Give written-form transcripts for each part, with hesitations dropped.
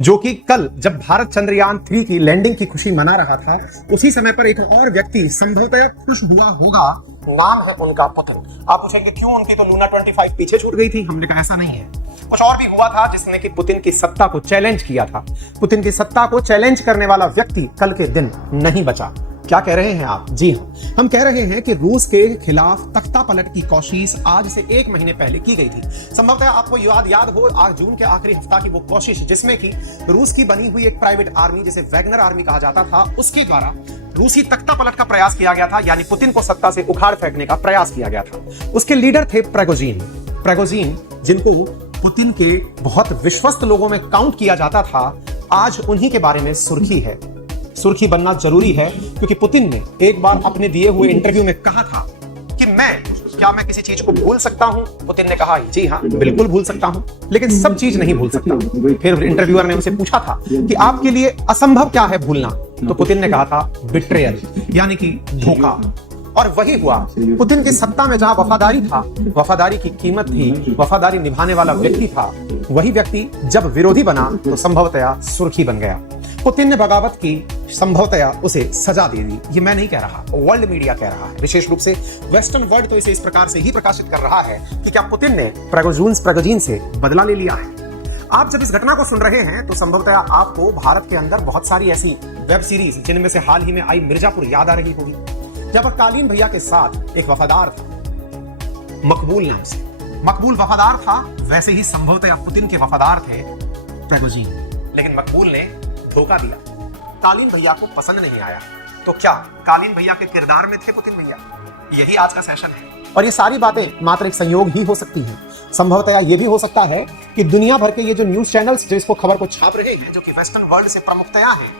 जो कि कल जब भारत चंद्रयान 3 की लैंडिंग की खुशी मना रहा था, उसी समय पर एक और व्यक्ति संभवतः खुश हुआ होगा। नाम है उनका पुतिन। आप पूछेंगे क्यों, उनकी तो लूना 25 पीछे छूट गई थी। हमने कहा ऐसा नहीं है, कुछ और भी हुआ था जिसने कि पुतिन की सत्ता को चैलेंज किया था। पुतिन की सत्ता को चैलेंज करने वाला व्यक्ति कल के दिन नहीं बचा। क्या कह रहे हैं आप? जी हाँ, हम कह रहे हैं कि रूस के खिलाफ तख्ता पलट की कोशिश आज से 1 महीने पहले की गई थी। संभवतः आपको याद हो आज जून के आखिरी हफ्ता की वो कोशिश, जिसमें कि रूस की बनी हुई एक प्राइवेट आर्मी जिसे वैगनर आर्मी कहा जाता था, उसके द्वारा रूसी तख्ता पलट का प्रयास किया गया था, यानी पुतिन को सत्ता से उखाड़ फेंकने का प्रयास किया गया था। उसके लीडर थे प्रिगोजिन, जिनको पुतिन के बहुत विश्वस्त लोगों में काउंट किया जाता था। आज उन्हीं के बारे में सुर्खी बनना जरूरी है, क्योंकि पुतिन ने एक बार अपने दिए हुए इंटरव्यू में कहा था कि क्या मैं किसी चीज को भूल सकता हूं? पुतिन ने कहा जी हाँ, बिल्कुल भूल सकता हूं, लेकिन सब चीज नहीं भूल सकता। फिर इंटरव्यूअर ने उनसे पूछा था कि आपके लिए असंभव क्या है भूलना? तो पुतिन ने कहा था बिट्रेयल, यानी कि धोखा। और वही हुआ। पुतिन की सत्ता में जहां वफादारी था, वफादारी की कीमत थी, वफादारी निभाने वाला व्यक्ति था, वही व्यक्ति जब विरोधी बना तो संभवतया सुर्खी बन गया। पुतिन ने बगावत की, संभवतया उसे सजा दे दी। ये मैं नहीं कह रहा, वर्ल्ड मीडिया कह रहा है। विशेष रूप से वेस्टर्न वर्ल्ड तो इसे इस प्रकार से ही प्रकाशित कर रहा है कि क्या पुतिन ने प्रिगोजिन से बदला ले लिया है। आप जब इस घटना को सुन रहे हैं तो संभवतया आपको भारत के अंदर बहुत सारी ऐसी वेब सीरीज, जिनमें से हाल ही में आई मिर्जापुर, याद आ रही होगी, जब कालीन भैया के साथ एक वफादार था, मकबूल नाम से। मकबूल वफादार था, वैसे ही संभवतः पुतिन के वफादार थे प्रिगोजिन, लेकिन मकबूल ने धोखा दिया। कालीन भैया को पसंद नहीं आया। तो क्या कालीन भैया के किरदार में थे पुतिन भैया? यही आज का सेशन है। और ये सारी बातें मात्र एक संयोग ही हो सकती हैं। संभवतः ये भी हो सकता है कि दुनिया भर के ये जो न्यूज चैनल्स जो इसको खबर को छाप रहे हैं, जो कि वेस्टर्न वर्ल्ड से प्रमुखतया हैं,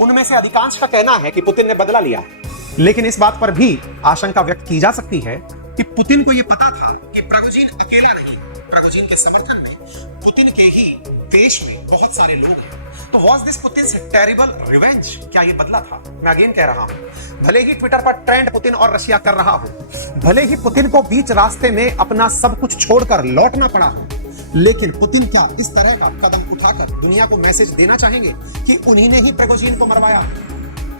उनमें से अधिकांश का कहना है कि पुतिन ने बदला लिया है। लेकिन इस बात पर भी आशंका व्यक्त की जा सकती है कि पुतिन को यह पता था कि प्रिगोजिन अकेला नहीं, प्रिगोजिन के समर्थन में पुतिन के ही देश में बहुत सारे लोग हैं। तो वॉज दिस पुतिन्स टेरिबल रिवेंज? क्या ये बदला था? मैं अगेन कह रहा हूं, भले ही ट्विटर पर ट्रेंड पुतिन और रशिया कर रहा हो, भले ही पुतिन को बीच रास्ते में अपना सब कुछ छोड़कर लौटना पड़ा हो, लेकिन पुतिन क्या इस तरह का कदम उठाकर दुनिया को मैसेज देना चाहेंगे कि उन्हीं ने ही प्रिगोजिन को मरवाया?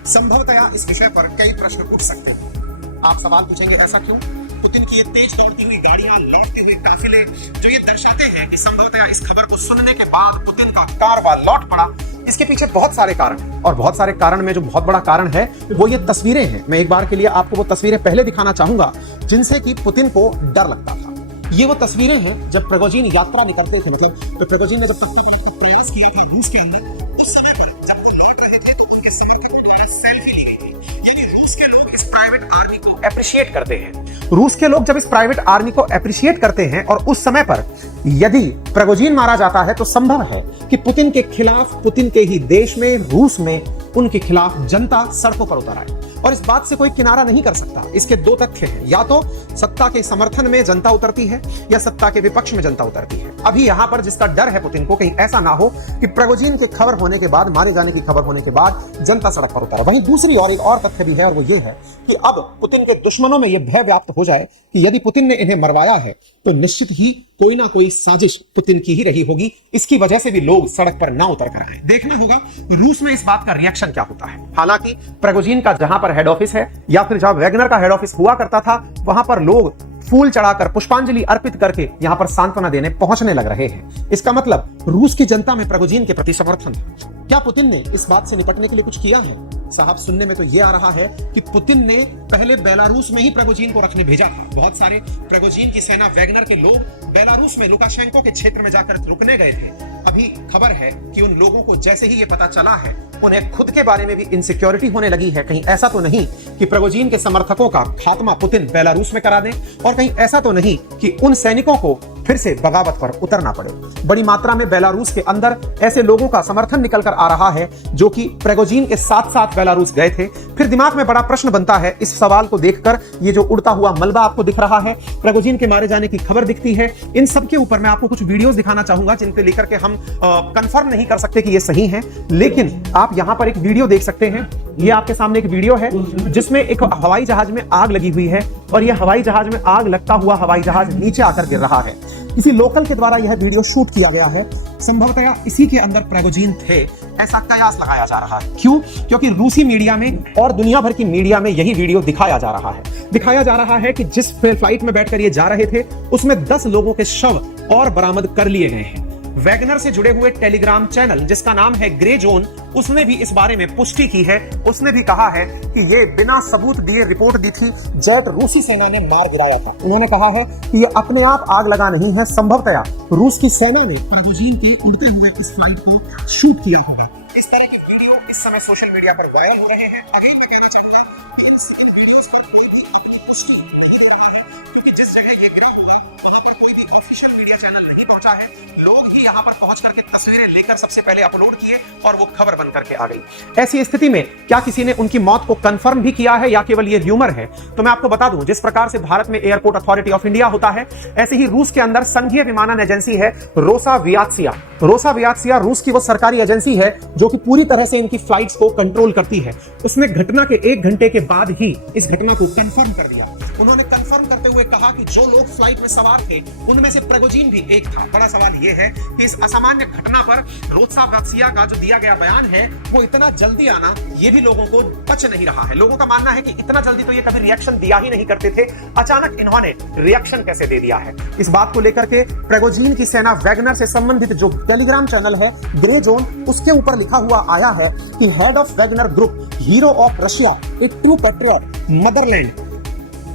संभवतया इस विषय पर कई प्रश्न उठ सकते हैं। आप सवाल पूछेंगे ऐसा क्यों? पुतिन की ये तेज दौड़ती हुई गाड़ियां, लौटते हुए काफिले, जो ये दर्शाते हैं कि संभवतया इस खबर को सुनने के बाद पुतिन का कारवां लौट पड़ा। इसके पीछे बहुत सारे कारण, और बहुत सारे कारण में जो बहुत बड़ा कारण है वो ये तस्वीरें हैं। मैं एक बार के लिए आपको वो तस्वीरें पहले दिखाना चाहूंगा जिनसे कि पुतिन को डर लगता था। ये वो तस्वीरें हैं जब प्रिगोजिन यात्रा निकलते थे, मतलब तो प्रिगोजिन ने जब तख्ता पलट का प्रयास किया था रूस के अंदर, उस समय पर जब वो लौट रहे थे तो उनके समर्थकों द्वारा सेल्फी ली गई थी। यानी रूस के लोग इस प्राइवेट आर्मी को एप्रिशिएट करते हैं। रूस के लोग जब इस प्राइवेट आर्मी को एप्रिशिएट करते हैं और उस समय पर यदि प्रिगोजिन मारा जाता है तो संभव है कि पुतिन के खिलाफ, पुतिन के ही देश में, रूस में, उनके खिलाफ जनता सड़कों पर उतर आए। और इस बात से कोई किनारा नहीं कर सकता। इसके दो तथ्य हैं, या तो सत्ता के समर्थन में जनता उतरती है या सत्ता के विपक्ष में जनता उतरती है। अभी यहां पर जिसका डर है पुतिन को, कहीं ऐसा ना हो कि प्रिगोजिन के खबर होने के बाद, मारे जाने की खबर होने के बाद जनता सड़क पर उतरे। वहीं दूसरी और एक और तथ्य भी है, और वो ये है कि अब पुतिन के दुश्मनों में यह भय व्याप्त हो जाए कि यदि पुतिन ने इन्हें मरवाया है तो निश्चित ही कोई ना कोई साजिश पुतिन की ही रही होगी। इसकी वजह से भी लोग सड़क पर ना उतर कर आए। देखना होगा रूस में इस बात का रिएक्शन क्या होता है। हालांकि प्रिगोजिन का जहां पर हेड ऑफिस है या फिर जहां वैगनर का हेड ऑफिस हुआ करता था, वहां पर लोग फूल चढ़ाकर, पुष्पांजलि अर्पित करके यहां पर सांत्वना देने पहुंचने लग रहे हैं। इसका मतलब रूस की जनता में प्रिगोजिन के प्रति समर्थन था। क्या पुतिन ने इस बात से निपटने के लिए कुछ किया है? साहब, सुनने में तो यह आ रहा है कि पुतिन ने पहले बेलारूस में ही प्रिगोजिन को रखने भेजा था। बहुत सारे प्रिगोजिन की सेना, वैगनर के लोग बेलारूस में लुकाशेंको के क्षेत्र में जाकर रुकने गए थे। अभी खबर है कि उन लोगों को जैसे ही ये पता चला है, उन्हें खुद के बारे में भी इनसिक्योरिटी होने लगी है। कहीं ऐसा तो नहीं कि प्रिगोजिन के समर्थकों का खात्मा पुतिन बेलारूस में करा दें, और कहीं ऐसा तो नहीं कि उन सैनिकों को फिर से बगावत पर उतरना पड़े। बड़ी मात्रा में बेलारूस के अंदर ऐसे लोगों का समर्थन निकल कर आ रहा है जो कि प्रिगोजिन के साथ साथ बेलारूस गए थे। फिर दिमाग में बड़ा प्रश्न बनता है इस सवाल को देखकर। ये जो उड़ता हुआ मलबा आपको दिख रहा है, प्रिगोजिन के मारे जाने की खबर दिखती है, इन सब के ऊपर मैं आपको कुछ वीडियोस दिखाना चाहूंगा जिन पे लेकर के हम कंफर्म नहीं कर सकते कि ये सही है, लेकिन आप यहां पर एक वीडियो देख सकते हैं। ये आपके सामने एक वीडियो है जिसमें एक हवाई जहाज में आग लगी हुई है, और यह हवाई जहाज में आग लगता हुआ हवाई जहाज नीचे आकर गिर रहा है। किसी लोकल के द्वारा यह वीडियो शूट किया गया है। संभवतः इसी के अंदर प्रेगोजिन थे, ऐसा कयास लगाया जा रहा है। क्यों? क्योंकि रूसी मीडिया में और दुनिया भर की मीडिया में यही वीडियो दिखाया जा रहा है। दिखाया जा रहा है कि जिस फ्लाइट में बैठकर ये जा रहे थे उसमें 10 लोगों के शव और बरामद कर लिए गए हैं। वैगनर से जुड़े हुए टेलीग्राम चैनल जिसका नाम है ग्रे जोन, उसने भी इस बारे में पुष्टि की है। उसने भी कहा है कि ये बिना सबूत दिए रिपोर्ट दी थी, जेट रूसी सेना ने मार गिराया था। उन्होंने कहा है कि ये अपने आप आग लगा नहीं है, संभवतया रूस की सेना ने प्रेगोजिन के उड़ते हुए इस फ्लाइट को शूट किया होगा। इस तरह के वीडियो इस समय सोशल मीडिया पर वायरल हो रहे हैं। अभी मैं कहना चाहूंगा कि इन वीडियोस पर कोई भी पुष्टि नहीं हो रही है, क्योंकि जिस जगह ये गिरा हुआ वहां पर कोई भी ऑफिशियल मीडिया चैनल नहीं पहुंचा है। लोग ही यहां पर पहुंच करके तस्वीरें लेकर सबसे पहले अपलोड किए और वो खबर बन करके आ गई। ऐसी स्थिति में क्या किसी ने उनकी मौत को कंफर्म भी किया है या केवल ये र्यूमर है? तो मैं आपको बता दूं, जिस प्रकार से भारत में एयरपोर्ट अथॉरिटी ऑफ इंडिया होता है, ऐसे ही रूस के अंदर संघीय विमानन एजेंसी है रोसावियात्सिया। रोसावियात्सिया रूस की वो सरकारी एजेंसी है जो कि पूरी तरह से इनकी फ्लाइट्स को कंट्रोल करती है। उसने घटना के 1 घंटे के बाद ही इस घटना को कंफर्म कर दिया। उन्होंने कंफर्म करते हुए कहा कि जो लोग फ्लाइट में सवार थे उनमें से प्रेगोजिन भी एक था। बड़ा सवाल यह है कि इस असामान्य घटना पर रोसावियात्सिया का जो दिया गया बयान है वो इतना जल्दी आना ये भी लोगों को पच नहीं रहा है। लोगों का मानना है कि इतना जल्दी तो ये कभी रिएक्शन दिया ही नहीं करते थे, अचानक इन्होंने रिएक्शन कैसे दे दिया है। इस बात को लेकर के प्रेगोजिन की सेना वैगनर से संबंधित जो टेलीग्राम चैनल है ग्रे जोन, उसके ऊपर लिखा हुआ आया है कि head of Wagner group, hero of Russia, a true patriot, motherland,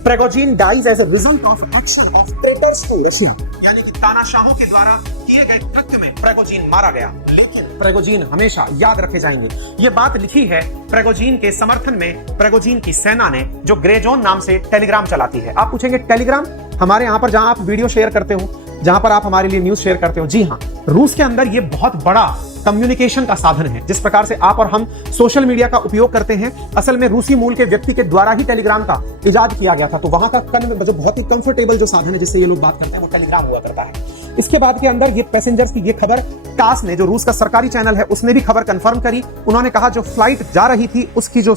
Prigozhin dies as a result of action of traitors to Russia. यानी कि तानाशाहों के द्वारा किए गए कृत्य में प्रेगोजिन मारा गया, लेकिन प्रेगोजिन हमेशा याद रखे जाएंगे। ये बात लिखी है प्रेगोजिन के समर्थन में प्रेगोजिन की सेना ने, जो ग्रे जोन नाम से टेलीग्राम चलाती है। आप पूछेंगे टेलीग्राम? हमारे यहां पर जहां आप वीडियो शेयर करते हो, जहां पर आप हमारे लिए न्यूज शेयर करते हो, जी हां, रूस के अंदर ये बहुत बड़ा कम्युनिकेशन का साधन है। जिस प्रकार से आप और हम सोशल मीडिया का उपयोग करते हैं, असल में रूसी मूल के व्यक्ति के द्वारा ही टेलीग्राम का इजाद किया गया था। तो वहां का जो बहुत ही कंफर्टेबल जो साधन है जिससे ये लोग बात करते हैं वो टेलीग्राम हुआ करता है। इसके बाद के अंदर ये पैसेंजर्स की ये खबर टास ने, जो रूस का सरकारी चैनल है, उसने भी खबर कंफर्म करी। उन्होंने कहा जो फ्लाइट जा रही थी उसकी जो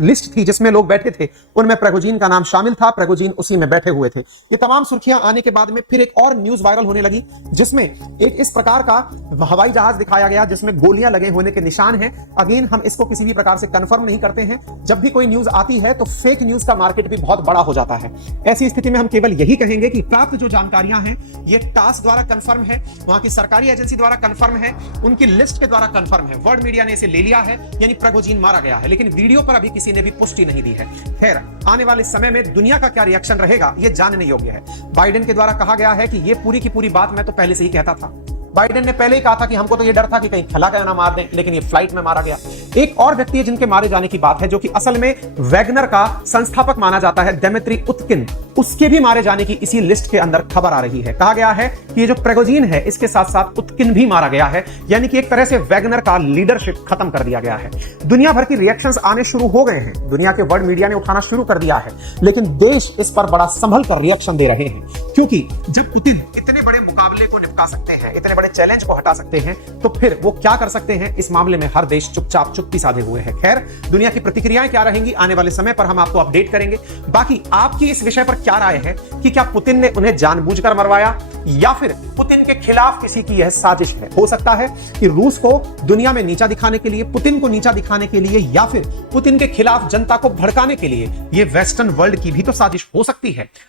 लिस्ट थी जिसमें लोग बैठे थे उनमें प्रेगोजिन का नाम शामिल था, प्रेगोजिन उसी में बैठे हुए थे। ये तमाम सुर्खियां आने के बाद में फिर एक और न्यूज वायरल होने लगी जिसमें एक इस प्रकार का हवाई जहाज दिखाया गया जिसमें गोलियां लगे होने के निशान हैं। अगेन हम इसको किसी भी प्रकार से कंफर्म नहीं करते हैं। जब भी कोई न्यूज आती है तो फेक न्यूज का मार्केट भी बहुत बड़ा हो जाता है। ऐसी स्थिति में हम केवल यही कहेंगे कि प्राप्त जो जानकारियां हैं ये टास द्वारा कंफर्म है, वहां की सरकारी एजेंसी द्वारा कंफर्म है, उनकी लिस्ट के द्वारा कंफर्म है। वर्ल्ड मीडिया ने इसे ले लिया है, यानी प्रेगोजिन मारा गया है, लेकिन वीडियो पर अभी किसी ने भी पुष्टि नहीं दी है। खैर, आने वाले समय में दुनिया का क्या रिएक्शन रहेगा ये जानने योग्य है। बाइडेन के द्वारा कहा गया है कि ये पूरी की पूरी बात मैं तो पहले से ही कहता था। बाइडेन ने पहले ही कहा था कि हमको तो ये डर था कि कहीं खिला के ना मार दें, लेकिन ये फ्लाइट में मारा गया। एक और व्यक्ति है जिनके मारे जाने की बात है, जो कि असल में वैगनर का संस्थापक माना जाता है, दिमित्री उत्किन। उसके भी मारे जाने की इसी लिस्ट के अंदर खबर आ रही है। कहा गया है कि ये जो प्रेगोजिन है इसके साथ साथ उत्किन भी मारा गया है, यानी कि एक तरह से वैगनर का लीडरशिप खत्म कर दिया गया है। दुनिया भर की रिएक्शंस आने शुरू हो गए हैं, दुनिया के वर्ल्ड मीडिया ने उठाना शुरू कर दिया है, लेकिन देश इस पर बड़ा संभल कर रिएक्शन दे रहे हैं। क्योंकि जब पुतिन इतने बड़े मुकाबले को निपटा सकते हैं, इतने बड़े चैलेंज को हटा सकते हैं, तो फिर वो क्या कर सकते हैं? इस मामले में हर देश चुपचाप चुप्पी साधे हुए है। खैर, दुनिया की प्रतिक्रियाएं क्या रहेंगी आने वाले समय पर हम आपको अपडेट करेंगे। बाकी आपकी इस विषय पर क्या राय है कि क्या पुतिन ने उन्हें जानबूझकर मरवाया या फिर पुतिन के खिलाफ किसी की यह साजिश है? हो सकता है कि रूस को दुनिया में नीचा दिखाने के लिए, पुतिन को नीचा दिखाने के लिए, या फिर पुतिन के खिलाफ जनता को भड़काने के लिए ये वेस्टर्न वर्ल्ड की भी तो साजिश हो सकती है।